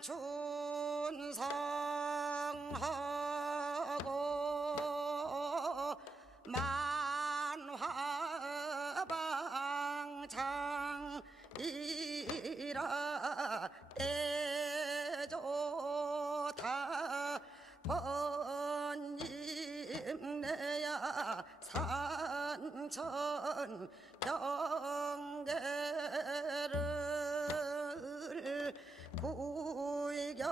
충성하고 만화방창이라 떼좋다 번님 내야 산천 경계를 구경을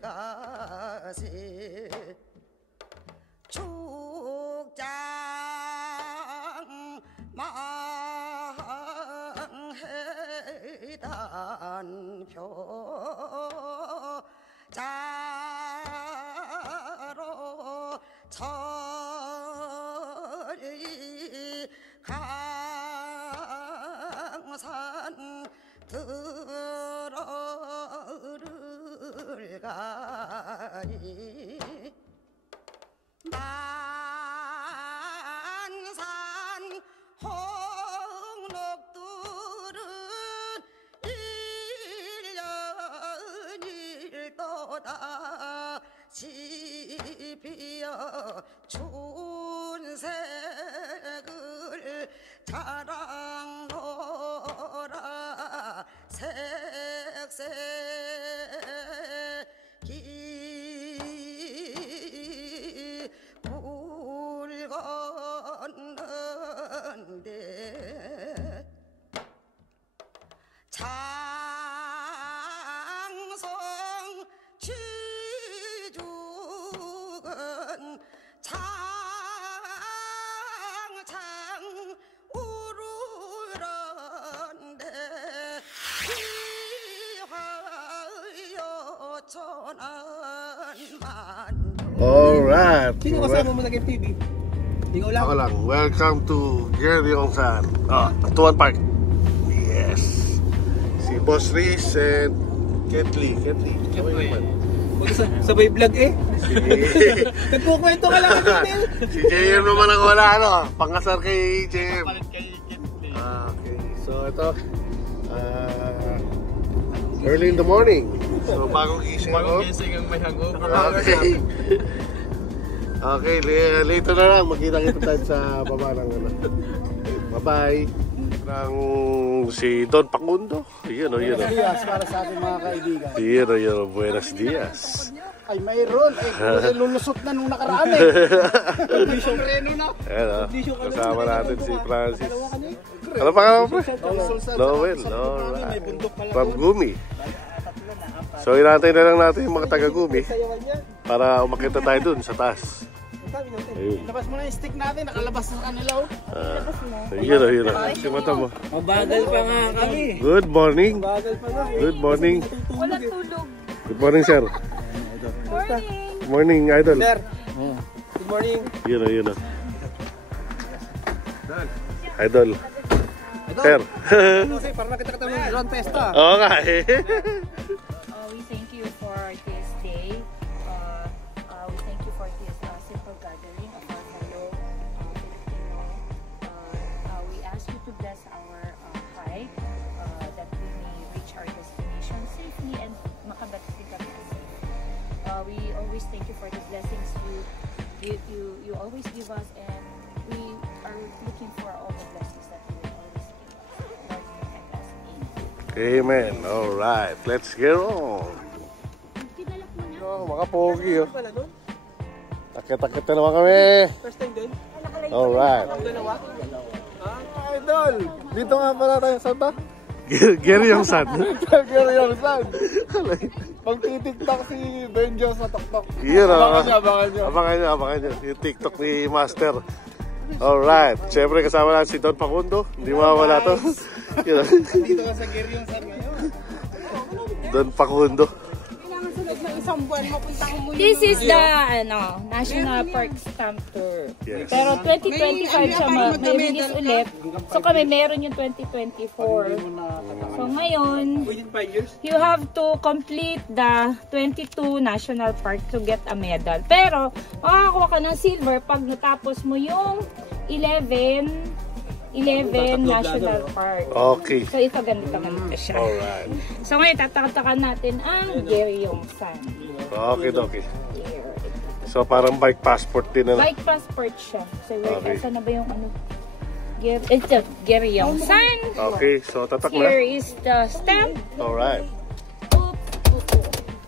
가시 축장 망해단표 자로 철이 강산 들어를 가니 만산 홍록들은 일년일도다 시비어 춘색을 자랑노라 색색이 물 건너는데 장성 취죽은 장창 우르런데 피하여 천안만. Alright. Sino kasama mo nag-MTV? Ikaw lang? Ako lang. Welcome to Gerryongsan. Tuan Park. Yes. Si Boss Riz and Ketli. Sabay vlog eh. Nagkukwento ka lang kanina. Si JM naman ang wala, ano? Pangasar kay JM. Palit kay Ketli. Okay. So ito, early in the morning. So bagong gising ako. Bagong gising ang may hangover. Okay. Okay, later na lang. Magkita-kita tayo sa baba ng ano. Bye-bye. Si Don Pacundo. Yun o. Dias para sa ating mga kaibigan. Yun o. Buenos dias. Ay mayroon. Ay lulusot na nung nakaraan eh. Condition reno na. Ayan o. Kasama natin si Francis. Ano pa ka pre? Noel. Alright. From Gumi. So inantay na lang natin yung mga taga-Gumi para umakita tayo dun sa taas. Labas mo na yung stick natin, nakalabas sa kanila oh. Yun o. Simata mo. Mabagal pa nga kami. Good morning. Mabagal pa nga. Good morning. Walang tulog. Good morning, sir. Morning. Good morning, idol. Sir. Good morning. Yun o. Idol. Sir. Kasi parang nakita ka ng drone festa. Oo nga eh. We thank you for this day. We thank you for this simple gathering of our fellow Filipino. We ask you to bless our hike that we may reach our destination safely and makabalik kami safe. We always thank you for the blessings you always give us, and we are looking for all the blessings that you will always give us. Lord, protect us. Amen. Alright. Let's get on. Mga pogi oh. Takit-takit na naman kami. First time din? Alright. Idol! Dito nga pala tayo. Saan ba? Gerryongsan. Gerryongsan. Pag titiktok si Benjo sa TikTok. Yun o. Abangan nyo. Abangan nyo. Yung TikTok ni Master. Alright. Siyempre kasama natin si Don Pacundo. Hindi mawawala to. Dito ka sa Gerryongsan ngayon. Don Pacundo. This is the National Park Stamp Tour. Yes. Pero 2025 siya may release ulit. So kami meron yung 2024. So ngayon, Within 5 years? you have to complete the 22 national park to get a medal. Pero makakakuha ka ng silver pag natapos mo yung 11 11 National Park. Okay. So ito ganito naman ito siya. Alright. So ngayon tatakakan natin ang Gerryongsan. Okay, okay. Here. So parang bike passport din na. Bike passport siya. So where Okay. saan na ba yung ano? Ito, Gerryongsan. Okay, so tatak Here na. is the stamp. Alright. Oops.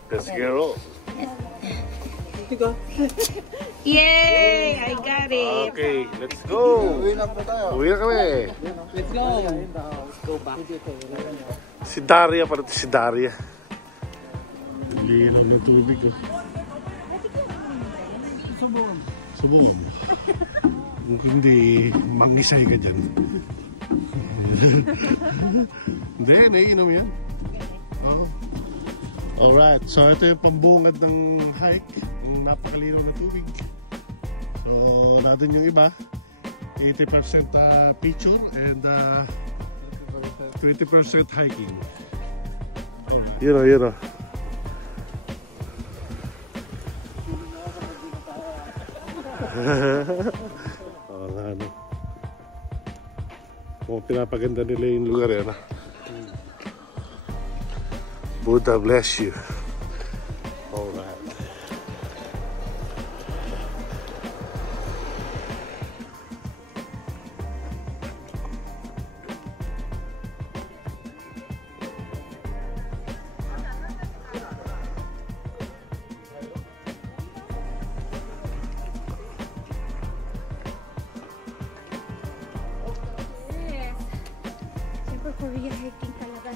Let's get roll. Yay! I got it. Okay, let's go. Uwi na kami. Let's go. Let's go back. Si Daria pala ito, si Daria. Linaw ng tubig. Oh. Subong. Kung hindi, mangisay ka dyan. Hindi, naiinom yan. Oh. Alright, so ito yung pambungad ng hike. Yung napakalinaw na tubig. So, natin yung iba. 80% picture and 20% hiking. Alright. Yun o. Ano. Kung pinapaganda nila yung lugar yan. Buddha bless you. Alright. Yes. Siyempre Korea hiking talaga.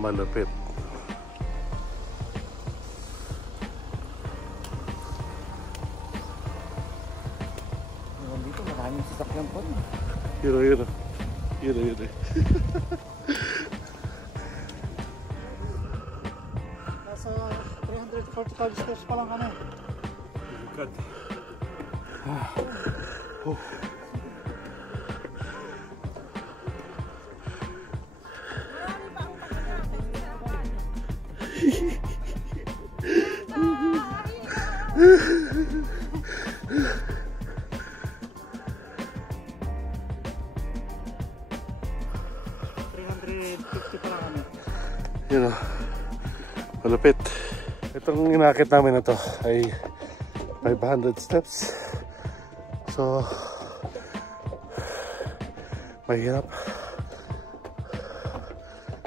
Malapit. Dito maraming sasakyan po. Yun. Nasa 345 steps pa lang kami. God. Yun o. Malapit. Itong inakit namin na to ay 500 steps. So, mahirap.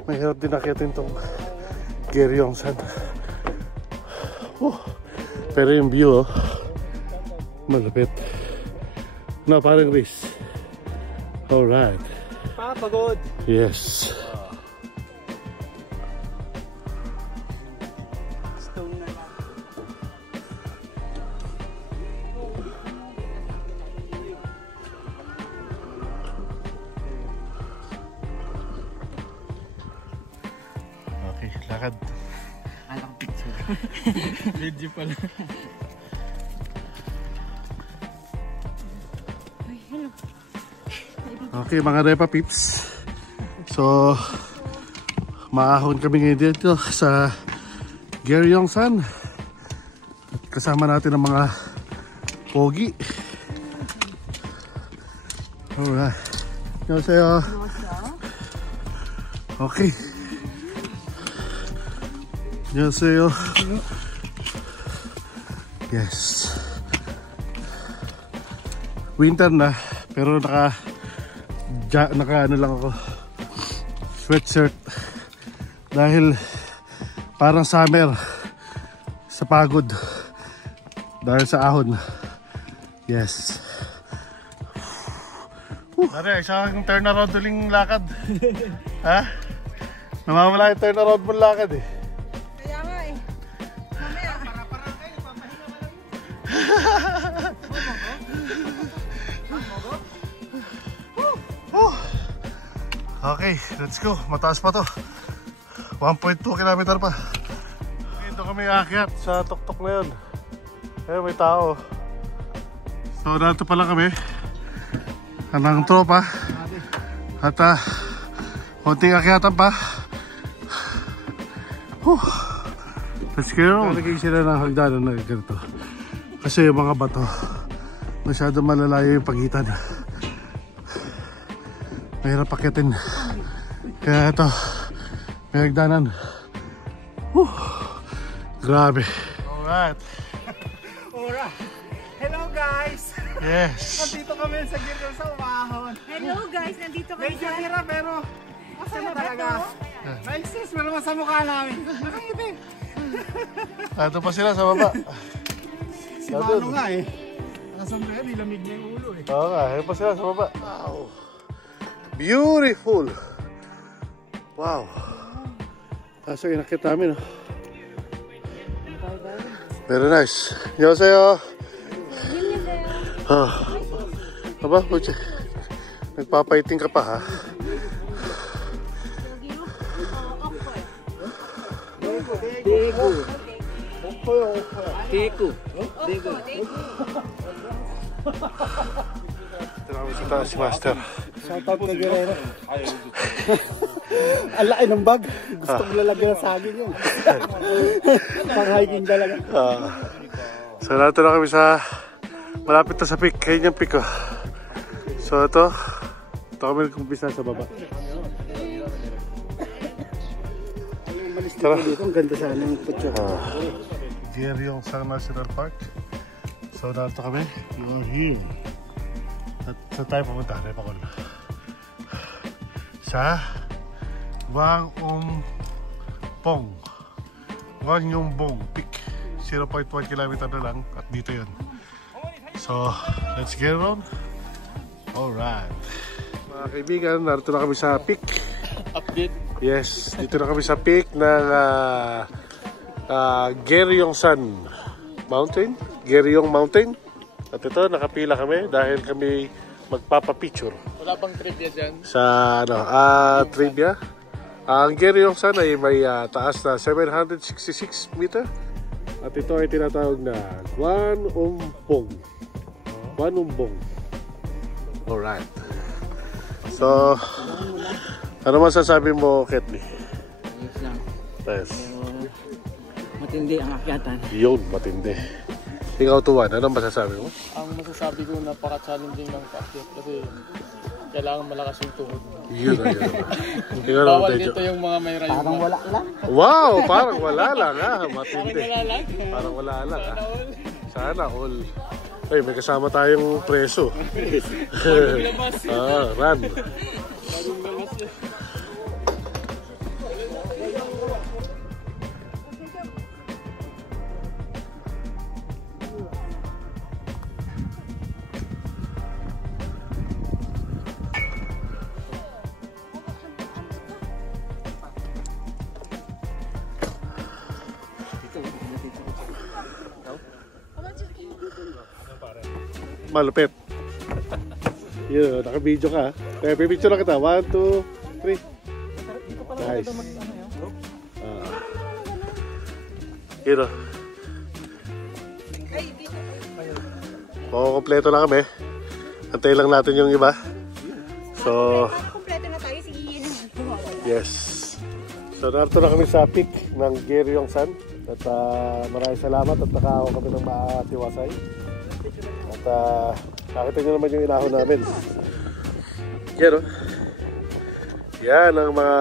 Mahirap din akitin tong Gerryongsan. Pero yung view, oh, malapit. No, parang race. Alright. Pagod. Yes. Stone na lang. Okay, lakad. Alang picture. Video pala. Okay, mga Repa Peeps. So, maahon kami ngayon dito sa Gerryongsan. At kasama natin ang mga pogi. Alright. 안녕하세요. Okay. 안녕하세요. Yes. Winter na, pero naka ano lang ako, sweatshirt dahil parang summer sa pagod dahil sa ahon. Yes. Pare, isang turn around uling lakad. Ha? Namamala yung turn around mo lakad eh. Kaya nga eh. Mamaya. Para-para kayo, papahinga ka lang. Okay, let's go. Mataas pa to. 1.2 kilometer pa. Dito kami aakyat sa tuktok na yun. Ayun, may tao. So, dito pa lang kami. Anang tropa. At konting akyatan pa. Let's go. Nalagay sila ng hagdanan na ganito. Kasi yung mga bato, masyado malalayo yung pagitan. Mahirap akyatin. Kaya ito, may hagdanan. Grabe. Alright. Alright. Hello guys! Yes. Nandito kami sa gilid sa umahon. Hello guys, nandito kami Medyo hirap pero masaya talaga. Naisis, pero sa mukha namin. Nakangiti. Ito pa sila sa baba. Si Mano nga eh. Nakasombrero, nilamig niya yung ulo eh. Oo nga, ito pa sila sa baba. Wow. Beautiful. Wow. Kaso inakit namin. Very nice. 안녕하세요. Aba, nagpapaiting ka pa ha? Tiku. Ito namin sa taas si Master. Shoutout kay Guerrero. Ang laki ng bag. Gusto ko lalagyan ng saging yun. Pang-hiking talaga. So nato na kami sa malapit na sa peak. Kaya yung peak ko. So ito kami nagkumpisa sa baba. Tara. Dito, ang ganda sana ng picture. Geryeongsan National Park. So nato kami. You're here. At sa tayo pumunta, Repakol. Sa Gwangyongbong. Gwangyongbong Peak. 0.1 kilometer na lang at dito yun. So, let's get on. Alright. Mga kaibigan, narito na kami sa peak. Update. Yes, dito na kami sa peak ng Geryeongsan Mountain. Geryeong Mountain. At ito, nakapila kami dahil kami magpapapicture. Wala bang trivia dyan? Sa trivia. Ang Geryeongsan ay may taas na 766 meter. At ito ay tinatawag na Gwangyongbong. Gwangyongbong. Alright. So, ano masasabi mo, Ketli? Ayos lang. Yes. Matindi ang akyatan. Yun, matindi. Ikaw, Tuwan, anong masasabi mo? Ang masasabi ko, napaka-challenging ng paakyat kasi kailangan malakas yung tuhod. Yun. Ikaw, Bawal dito yung mga may rayuma. Parang wala lang. wow, parang wala lang ha. Matindi. Wala lang. Parang wala lang ha. Sana all. Ay, may kasama tayong preso. Run. Malupit. Yun, naka-video ka. Kaya pipicture lang kita. 1, 2, 3. Nice. Yun o. Kompleto na kami. Antay lang natin yung iba. So, Kompleto na tayo, sige yun. yes. So, narito na kami sa peak ng Geryeongsan. At maraming salamat at nakahawa kami ng maatiwasay. At nakita nyo naman yung inahon namin. Yan o. Yan ang mga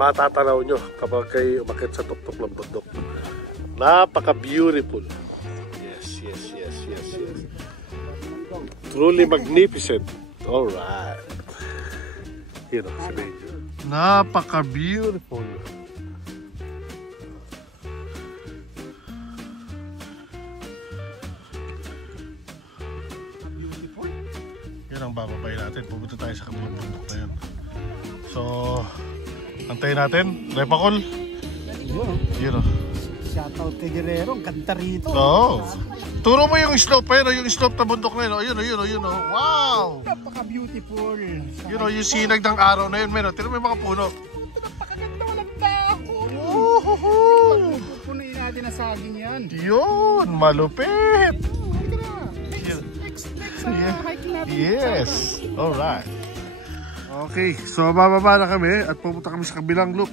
matatanaw nyo kapag kayo umakit sa tuktok ng bundok. Napaka-beautiful. Yes. Truly magnificent. Alright. Yan o, sabihin nyo. Napaka-beautiful. Yan ang bababay natin. Pupunta tayo sa kabilang bundok na yun. So, antayin natin. Repakol. Yun o. Shoutout kay Guerrero. Ang ganda rito. Oo. Turo mo yung slope. Pero yung slope na bundok na yun. Ayun o. Wow! Napaka-beautiful. Yun o, yung sinag ng araw na yun. Meron. Tira mo yung mga puno. Napakaganda. Walang Pupunin natin ang saging yan. Yun, malupit. Next hiking natin. Yes, alright. Okay, so bababa na kami at pupunta kami sa kabilang loop.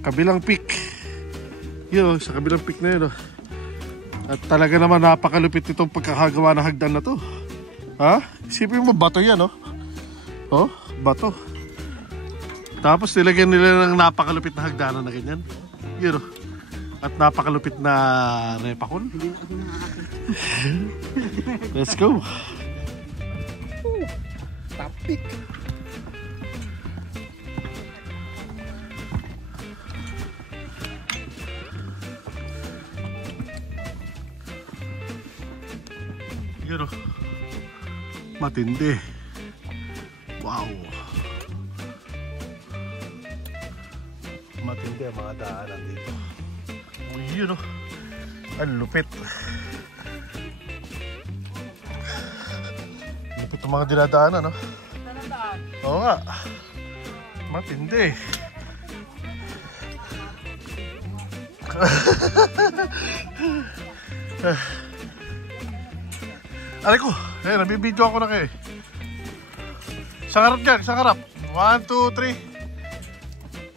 Kabilang peak. Yun, sa kabilang peak na yun. At talaga naman napakalupit itong pagkakagawa ng hagdan na to. Ha? Isipin mo, bato yan, oh. Oh, bato. Tapos nilagyan nila ng napakalupit na hagdanan na ganyan. Yun, oh. At napakalupit na repakon. Let's go. Tapik. Yun, oh. Matindi. Wow. Matindi ang mga daanan dito. Oh, yun, oh. Ang lupit. Lupit ang mga dinadaanan, no? Oo nga. Matindi. Aray ko, nabibidyo ako na kayo. Isang harap dyan, isang harap. 1, 2, 3.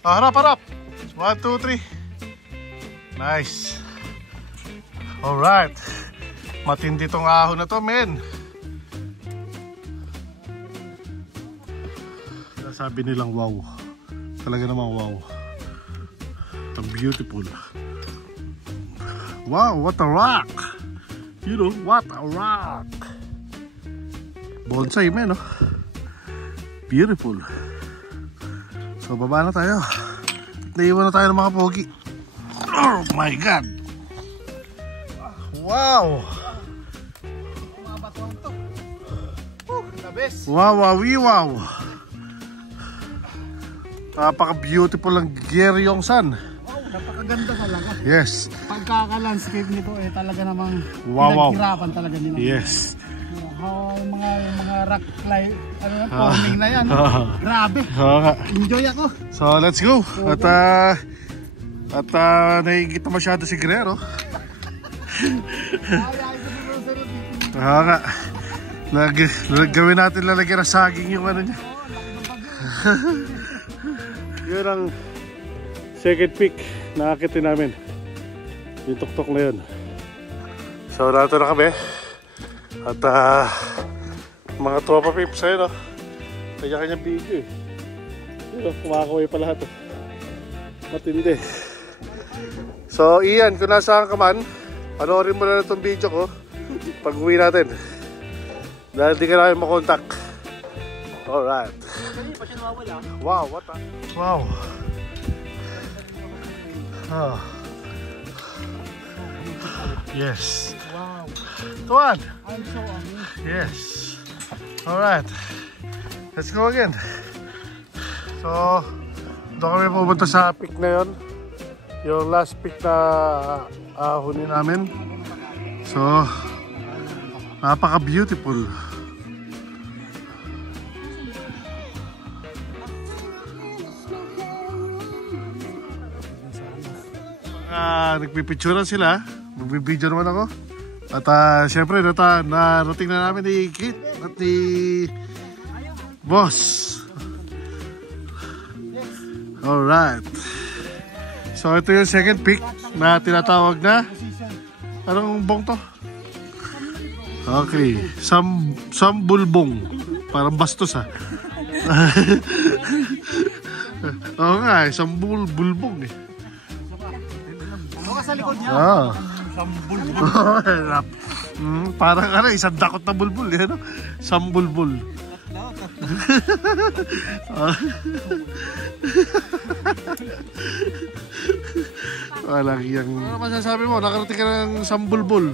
Harap. 1, 2, 3. Nice. Alright. Matindi tong ahon na to, men. Sabi nilang wow. Talaga namang wow. It's beautiful. Wow, what a rock. You know, what a rock. Bonsai, man, no? Beautiful. So, baba na tayo. Naiwan na tayo ng mga pogi. Oh my God. Wow. Mga batuan to. The best. Wow, wow. Napaka-beautiful ang Gyeongsan. Wow, napakaganda talaga. Yes. Pagkaka-landscape nito talaga namang Wow. pinaghirapan talaga nila. Yes. Yung mga rock forming na yan. Grabe. Enjoy ako. So let's go. At nakikita masyado si Guerrero. Gawin natin lalagyan ng saging yung ano niya. Yun ang second peak na akitin namin. Yung tuktok na yun. So nato na kami. At mga tropa pips ayun, no? Kanya-kanyang video eh. Yun, kumakaway pa lahat, oh. Matindi. So Ian, kung nasaan ka man, panoorin mo na itong video ko pag uwi natin. Dahil di ka namin makontak. Alright. Wow, what a... Wow. Oh. Yes. Wow. Tuan. I'm so amazed. Yes. Alright. Let's go again. So, doon kami pupunta sa peak na yun. Yung last peak na huni namin. So, napaka-beautiful. Nagpipicturean sila. Magbibideo naman ako. At syempre narating na namin ni Kit at ni Boss. Alright. So ito yung second peak na tinatawag na anong bong to? Okay, Sambulbong. Parang bastos, ha. Oo nga, Sambulbong eh. Ano ka sa likod niya? Sambulbul. Parang ano, isang dakot na bulbul, eh, no? Sambulbul. Walang yang... Ano masasabi mo? Nakarating ka ng Sambulbul.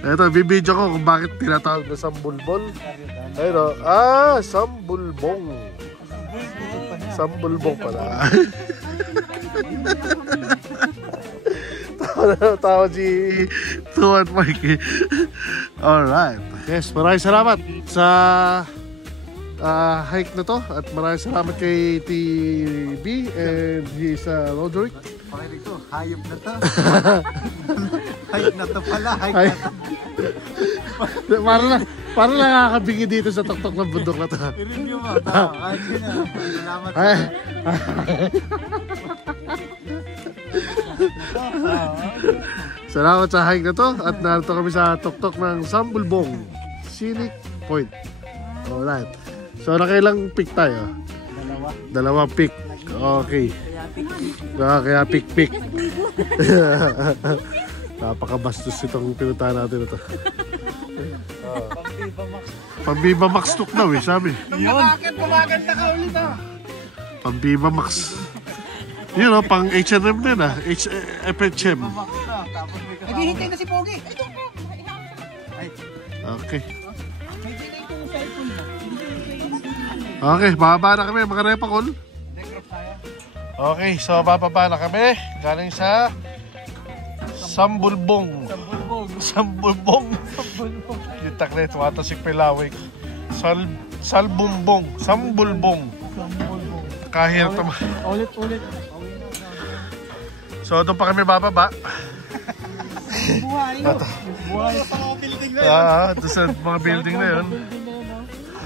Ito, bibidyo ko kung bakit tinatawag na Sambulbol. Ayun o. Sambulbong. Sambulbong pala. Tawa si Tuan Mike. Alright. Yes, maraming salamat sa hike na to. At maraming salamat kay TB and his Roderick. Pakinig to, hayop na to. Hayop na to pala, hayop na to. Parang nakakabingi dito sa tuktok ng bundok na to. I-review mo. Kahit yun na. Salamat. Salamat sa hike na to. At narito kami sa tuktok ng Sambulbong Scenic Point. Alright. So nakailang pick tayo? Dalawang pick. Okay. Kaya pick. Napakabastos itong pinuntahan natin ito. Pambiba Max tuk daw eh, sabi. Bakit pumaganda ka ulit ah? Pambiba Max. Yun o, pang H&M din ah. FHM. Naghihintay na si Pogi. Okay. May pinay kong cellphone na. Okay, bababa na kami mga repakol. Okay, so bababa na kami. Galing sa Sambulbong. Litak na ito, watasik pilawik. Sambulbong. Kahirap naman. Ulit. So doon pa kami bababa. Buhay. Buhay sa mga building na yun. Doon sa mga building na yun.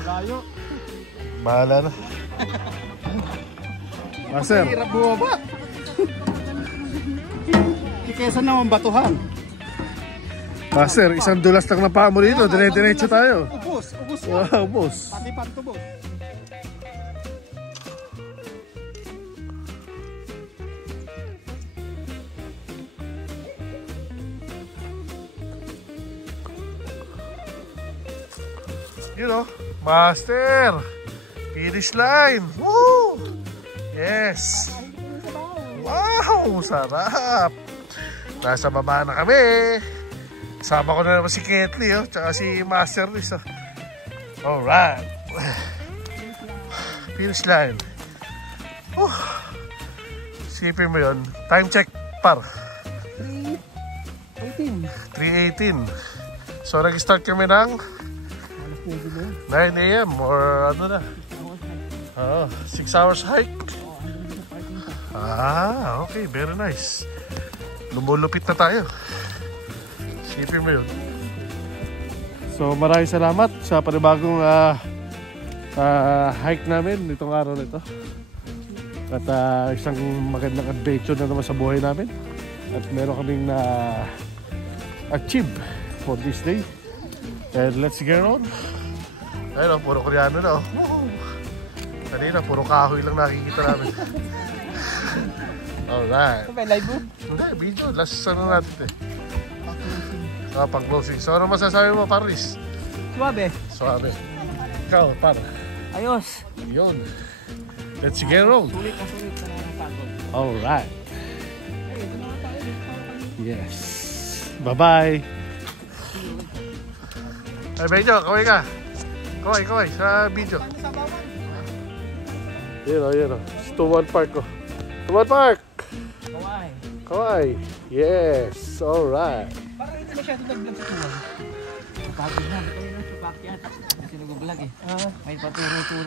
Layo. Bahala na. Master. Hirap bumaba. Kesa naman batuhan. Master, isang dulas lang na paa mo dito. Dire-diretso tayo. Ubus. Wow, boss. Pati panto, boss. You know, Master. Finish line. Woo! Yes. Wow, sarap. Nasa baba na kami. Kasama ko na naman si Ketli, oh, tsaka si Master Liz. Oh. Alright. Finish line. Sipin mo yun. Time check, par. 3:18. So, nag-start kami ng 9 AM or ano na. 6 hours hike. Okay. Very nice. Lumulupit na tayo. Sipin mo yun. So maraming salamat sa panibagong hike namin nitong araw na ito. At isang magandang adventure na naman sa buhay namin. At meron kaming achieve for this day. And let's get on. Ayun, puro Koreano na. Kanina, puro kahoy lang nakikita namin. Alright. May live mo? Hindi, video. Last ano natin pang-closing. So, ano masasabi mo, Paris? Suabe. Ikaw, par. Ayos. Yun. Let's get on. Sulit na pagod. Alright. Yes. Bye-bye. Ay, Benjo, kaway ka. Kaway sa video. Yun o. Tuwan Park ko. Tuwan Park! Kaway. Yes. Alright. Parang hindi masyado nag-vlog sa tuwan. Pagod na. Ito yung supak yan. Kasi nag-vlog eh. May paturo-turo.